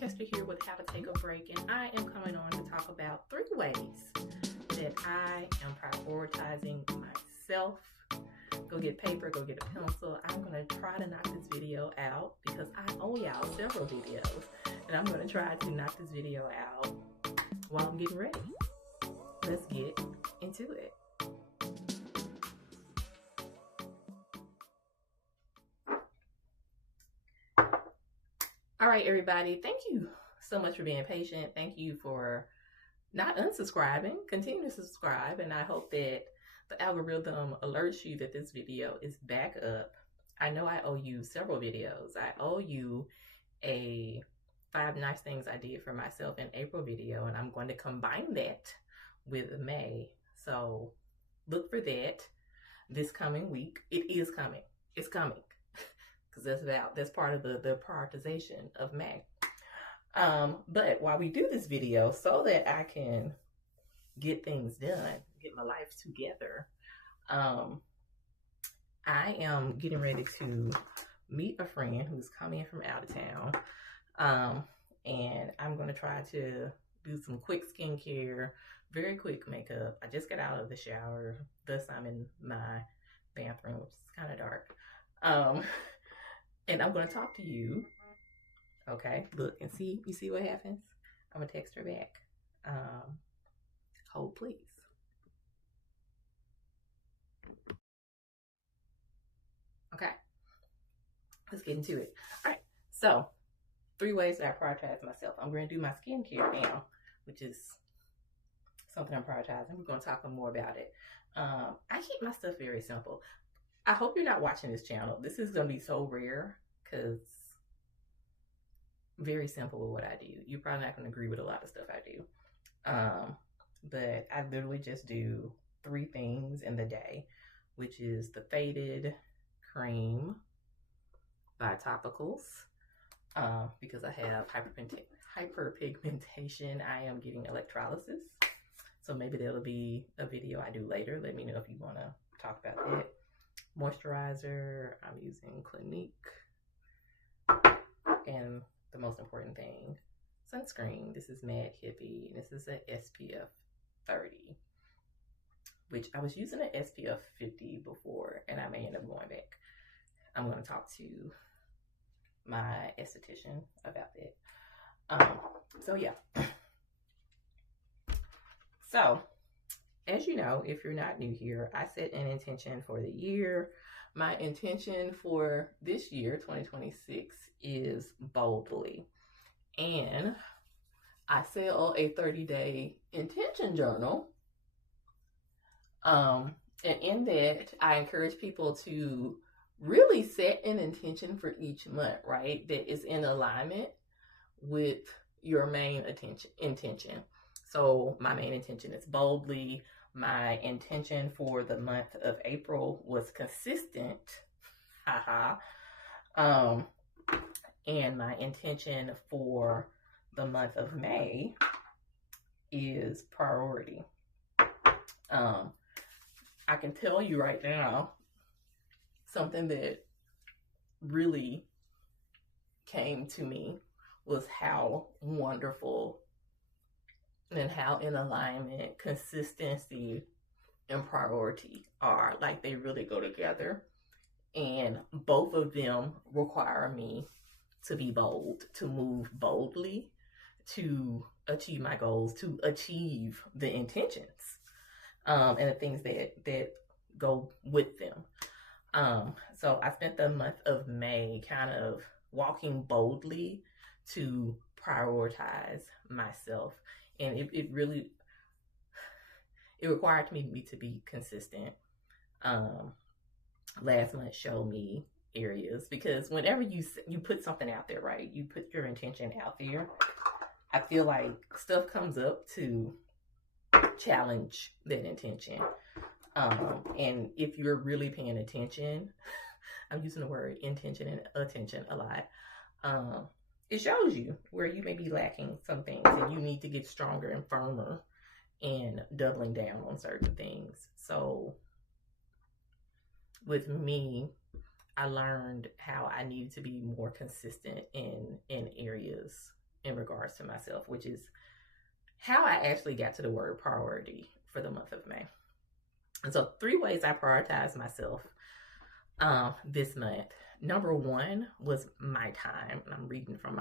Kester here with How to Take a Break, and I am coming on to talk about 3 ways that I am prioritizing myself. Go get paper, go get a pencil. I'm going to try to knock this video out because I owe y'all several videos, and I'm going to try to knock this video out while I'm getting ready. Let's get into it. All right, everybody, thank you so much for being patient. Thank you for not unsubscribing. Continue to subscribe, and I hope that the algorithm alerts you that this video is back up. I know I owe you several videos. I owe you a 5 nice things I did for myself in April video, and I'm going to combine that with May. So look for that this coming week. It is coming. It's coming. Because that's part of the prioritization of May. But while we do this video, so that I can get things done, get my life together, I am getting ready to meet a friend who's coming from out of town, and I'm going to try to do some quick skincare, very quick makeup. I just got out of the shower, thus I'm in my bathroom, which is kind of dark. And I'm going to talk to you. Okay, look and see. You see what happens? I'm going to text her back. Hold, please. Okay, let's get into it. All right, so 3 ways that I prioritize myself. I'm going to do my skincare now, which is something I'm prioritizing. We're going to talk more about it. I keep my stuff very simple. I hope you're not watching this channel. This is going to be so rare because very simple with what I do. You're probably not going to agree with a lot of stuff I do. But I literally just do 3 things in the day, which is the Faded Cream by Topicals. Because I have hyperpigmentation, I am getting electrolysis. So maybe that'll be a video I do later. Let me know if you want to talk about that. Moisturizer, I'm using Clinique, and the most important thing, sunscreen. This is Mad Hippie, and this is an SPF 30, which I was using an SPF 50 before, and I may end up going back. I'm going to talk to my esthetician about that. So yeah. So, as you know, if you're not new here, I set an intention for the year. My intention for this year, 2026, is boldly. And I sell a 30-day intention journal. And in that, I encourage people to really set an intention for each month, right? That is in alignment with your main intention. So my main intention is boldly. My intention for the month of April was consistent. And my intention for the month of May is priority. I can tell you right now, something that really came to me was how wonderful and how in alignment consistency and priority are. Like, they really go together, and both of them require me to be bold, to move boldly, to achieve my goals, to achieve the intentions, and the things that go with them. So I spent the month of May kind of walking boldly to prioritize myself. And it really required me to be consistent. Last month showed me areas, because whenever you put something out there, right, you put your intention out there, I feel like stuff comes up to challenge that intention. And if you're really paying attention, I'm using the word intention and attention a lot. It shows you where you may be lacking some things, and you need to get stronger and firmer and doubling down on certain things. So with me, I learned how I needed to be more consistent in areas in regards to myself, which is how I actually got to the word priority for the month of May. And so 3 ways I prioritize myself this month. Number 1 was my time. And I'm reading from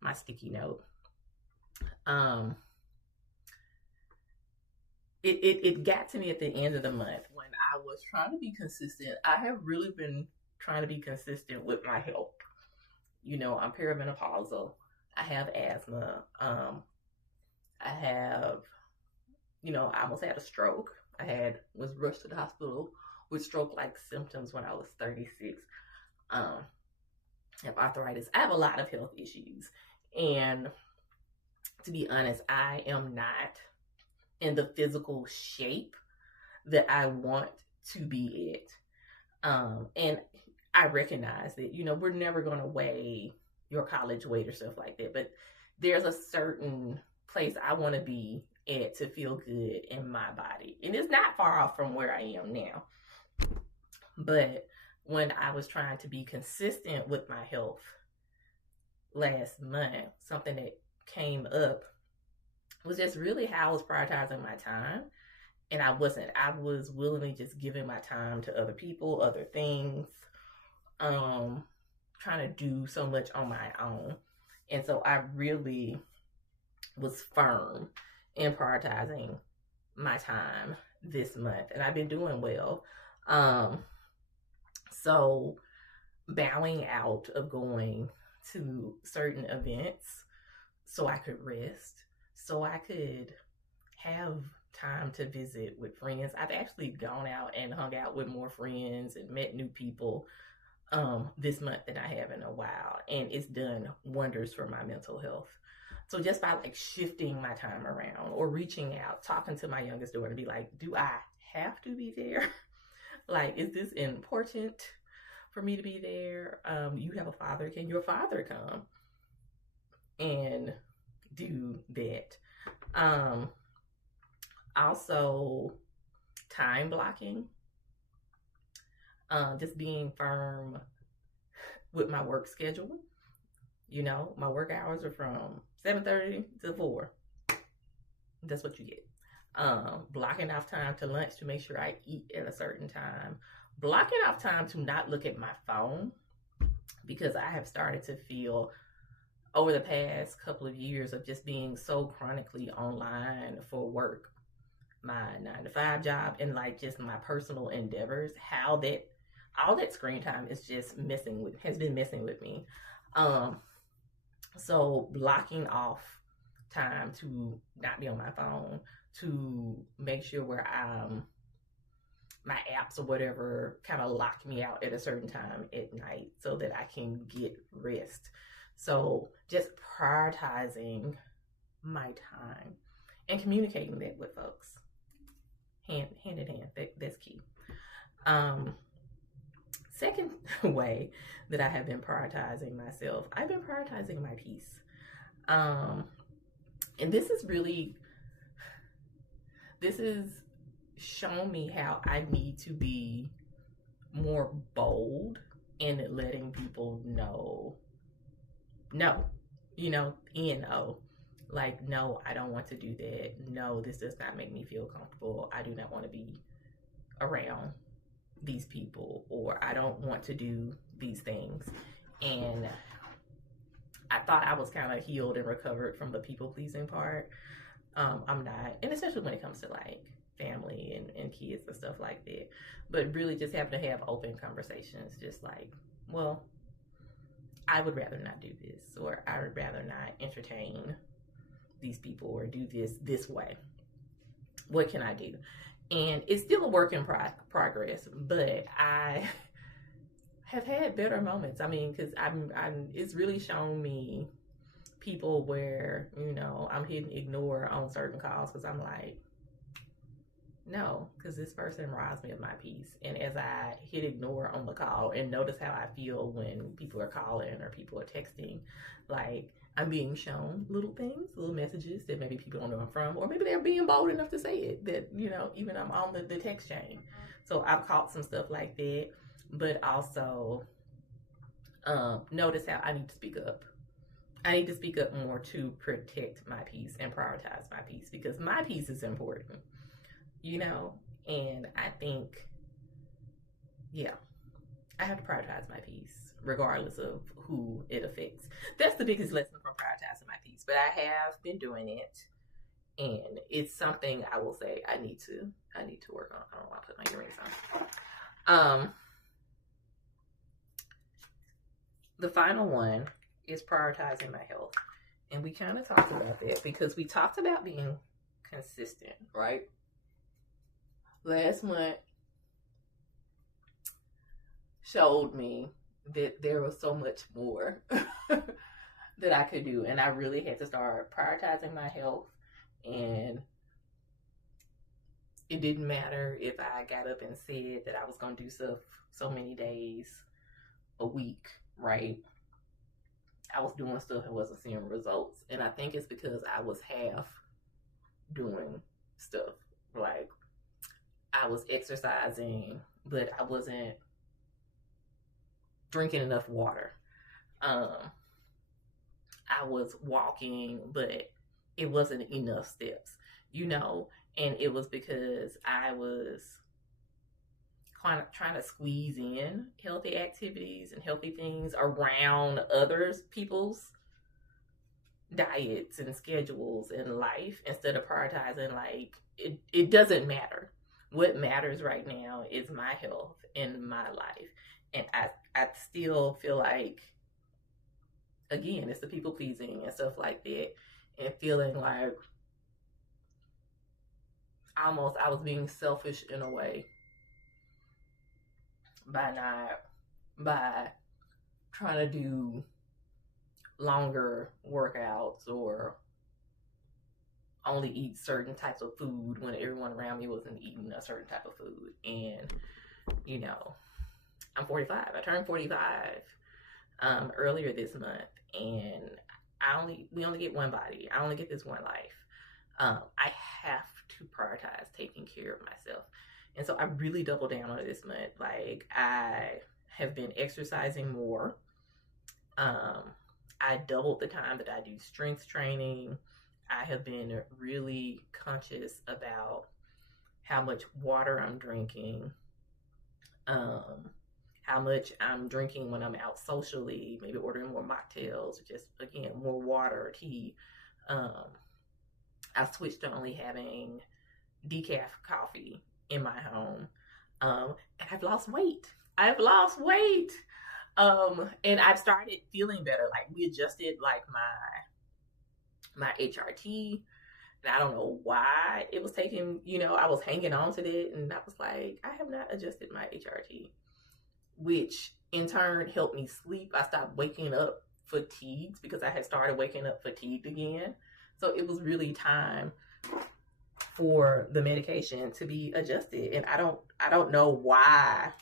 my sticky note. It got to me at the end of the month when I was trying to be consistent. I have really been trying to be consistent with my health. You know, I'm perimenopausal. I have asthma. I have, you know, I almost had a stroke. Was rushed to the hospital with stroke-like symptoms when I was 36. I have arthritis. I have a lot of health issues. And to be honest, I am not in the physical shape that I want to be at. And I recognize that, you know, we're never going to weigh your college weight or stuff like that. But there's a certain place I want to be at to feel good in my body. And it's not far off from where I am now. But when I was trying to be consistent with my health last month, something that came up was just really how I was prioritizing my time. And I was willingly just giving my time to other people, other things, trying to do so much on my own. And so I really was firm in prioritizing my time this month, and I've been doing well. So bowing out of going to certain events so I could rest, so I could have time to visit with friends. I've actually gone out and hung out with more friends and met new people this month than I have in a while, and it's done wonders for my mental health. So just by like shifting my time around or reaching out, talking to my youngest daughter to be like, do I have to be there? Like, is this important for me to be there? You have a father. Can your father come and do that? Also, time blocking. Just being firm with my work schedule. You know, my work hours are from 7:30 to 4. That's what you get. Blocking off time to lunch to make sure I eat at a certain time. Blocking off time to not look at my phone, because I have started to feel over the past couple of years of just being so chronically online for work, my 9-to-5 job, and like just my personal endeavors, how that all that screen time is just has been messing with me. So blocking off time to not be on my phone, to make sure where my apps or whatever kind of lock me out at a certain time at night so that I can get rest. So just prioritizing my time and communicating that with folks hand in hand. That's key. Second way that I have been prioritizing myself, I've been prioritizing my peace. And this has shown me how I need to be more bold in letting people know, no, you know, N-O. Like, no, I don't want to do that. No, this does not make me feel comfortable. I do not want to be around these people, or I don't want to do these things. And I thought I was kind of healed and recovered from the people pleasing part. I'm not, and especially when it comes to like family and kids and stuff like that. But really just having to have open conversations, just like, well, I would rather not do this, or I would rather not entertain these people or do this way. What can I do? And it's still a work in progress, but I have had better moments. I mean, because it's really shown me people where, you know, I'm hitting ignore on certain calls because I'm like, no, because this person robs me of my peace. And as I hit ignore on the call and notice how I feel when people are calling or people are texting, like, I'm being shown little things, little messages that maybe people don't know I'm from, or maybe they're being bold enough to say it, that, you know, even I'm on the text chain. So I've caught some stuff like that, but also notice how I need to speak up. I need to speak up more to protect my peace and prioritize my peace, because my peace is important, you know? And I think, yeah, I have to prioritize my peace regardless of who it affects. That's the biggest lesson from prioritizing my peace. But I have been doing it, and it's something I will say I need to work on. I don't want to put my earrings on. The final one is prioritizing my health. And we kind of talked about that because we talked about being consistent, right? Last month showed me that there was so much more that I could do. And I really had to start prioritizing my health. And it didn't matter if I got up and said that I was going to do stuff so many days a week, right? I was doing stuff and wasn't seeing results. And I think it's because I was half doing stuff. Like, I was exercising, but I wasn't drinking enough water. I was walking, but it wasn't enough steps, you know? And it was because I was kind of trying to squeeze in healthy activities and healthy things around other people's diets and schedules and life, instead of prioritizing, like, it doesn't matter. What matters right now is my health and my life. And I still feel like, again, it's the people pleasing and stuff like that, and feeling like almost I was being selfish in a way by trying to do longer workouts or only eat certain types of food when everyone around me wasn't eating a certain type of food. And, you know, I'm 45. I turned 45 earlier this month, and we only get one body. I only get this one life. I have to prioritize taking care of myself. And so I really doubled down on it this month. Like, I have been exercising more. I doubled the time that I do strength training. I have been really conscious about how much water I'm drinking, how much I'm drinking when I'm out socially, maybe ordering more mocktails, or just, again, more water or tea. I switched to only having decaf coffee in my home. And I've lost weight. And I've started feeling better. Like, we adjusted, like, my HRT, and I don't know why it was taking, I was hanging on to that, and I was like, I have not adjusted my HRT, which in turn helped me sleep. I stopped waking up fatigued because I had started waking up fatigued again. So it was really time for the medication to be adjusted, and I don't know why.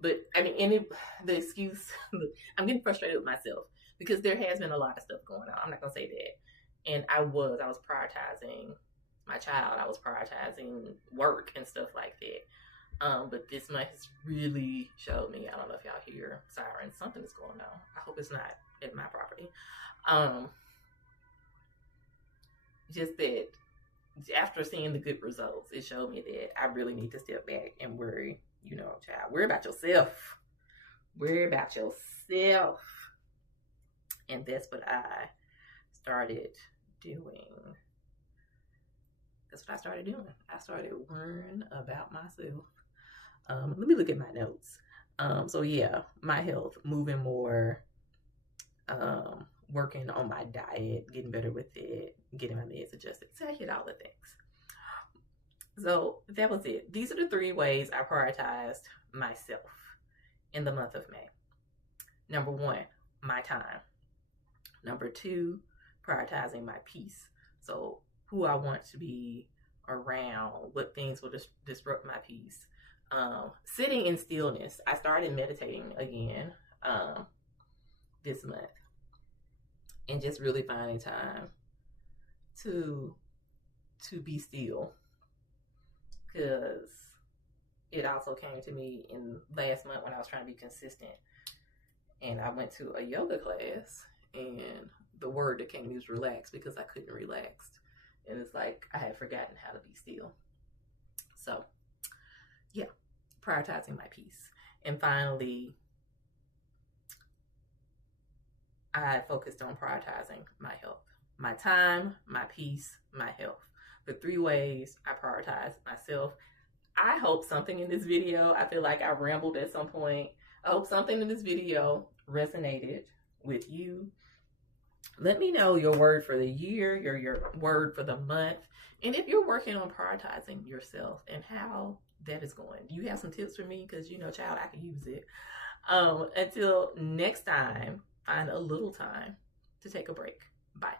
But I mean, the excuse, I'm getting frustrated with myself because there has been a lot of stuff going on. I'm not gonna say that. And I was prioritizing my child. I was prioritizing work and stuff like that. But this month has really showed me, I don't know if y'all hear sirens, something is going on. I hope it's not at my property. Just that after seeing the good results, it showed me that I really need to step back and worry, child, worry about yourself. Worry about yourself. And that's what I started doing. I started worrying about myself. Let me look at my notes. So yeah, my health, moving more, working on my diet, getting better with it, getting my meds adjusted. So I hit all the things. So that was it. These are the 3 ways I prioritized myself in the month of May. Number 1, my time. Number 2, prioritizing my peace. So who I want to be around, what things will disrupt my peace. Sitting in stillness. I started meditating again this month, and just really finding time to be still, because it also came to me in last month when I was trying to be consistent, and I went to a yoga class, and the word that came was relax, because I couldn't relax. And it's like I had forgotten how to be still. So yeah, prioritizing my peace. And finally, I focused on prioritizing my health, my time, my peace, my health. The 3 ways I prioritize myself. I hope something in this video, I feel like I rambled at some point. I hope something in this video resonated with you. Let me know your word for the year, your word for the month, and if you're working on prioritizing yourself and how that is going. You have some tips for me, because, you know, child, I can use it. Until next time, find a little time to take a break. Bye.